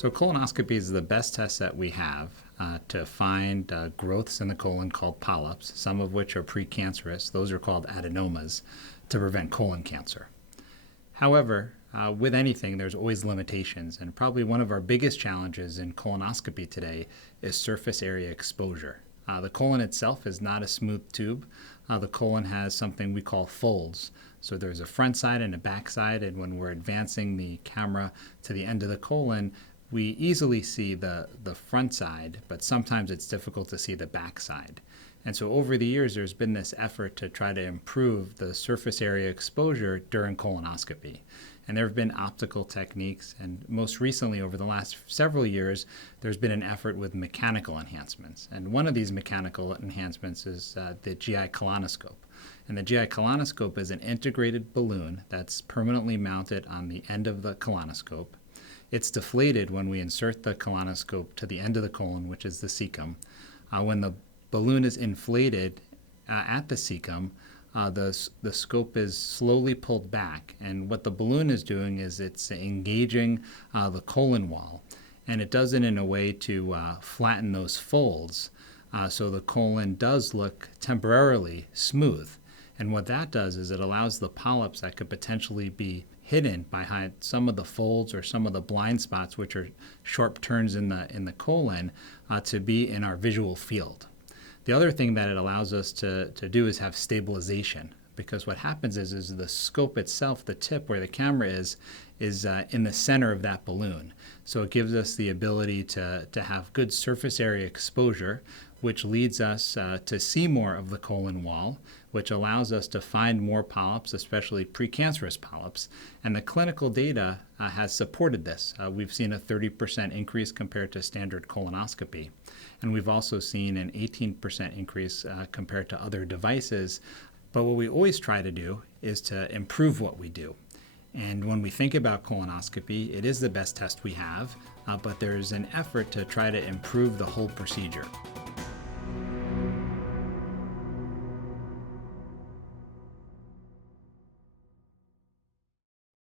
So colonoscopy is the best test that we have to find growths in the colon called polyps, some of which are precancerous. Those are called adenomas, to prevent colon cancer. However, with anything, there's always limitations, and probably one of our biggest challenges in colonoscopy today is surface area exposure. The colon itself is not a smooth tube. The colon has something we call folds. So there's a front side and a back side, and when we're advancing the camera to the end of the colon, we easily see the front side, but sometimes it's difficult to see the back side. And so over the years, there's been this effort to try to improve the surface area exposure during colonoscopy. And there have been optical techniques, and most recently, over the last several years, there's been an effort with mechanical enhancements. And one of these mechanical enhancements is the GI colonoscope. And the GI colonoscope is an integrated balloon that's permanently mounted on the end of the colonoscope. It's deflated when we insert the colonoscope to the end of the colon, which is the cecum. When the balloon is inflated at the cecum, the scope is slowly pulled back, and what the balloon is doing is it's engaging the colon wall, and it does it in a way to flatten those folds, so the colon does look temporarily smooth. And what that does is it allows the polyps that could potentially be hidden behind some of the folds or some of the blind spots, which are sharp turns in the colon, to be in our visual field. The other thing that it allows us to do is have stabilization, because what happens is the scope itself, the tip where the camera is in the center of that balloon. So it gives us the ability to have good surface area exposure, which leads us to see more of the colon wall, which allows us to find more polyps, especially precancerous polyps. And the clinical data has supported this. We've seen a 30% increase compared to standard colonoscopy. And we've also seen an 18% increase compared to other devices. But what we always try to do is to improve what we do. And when we think about colonoscopy, it is the best test we have, but there's an effort to try to improve the whole procedure.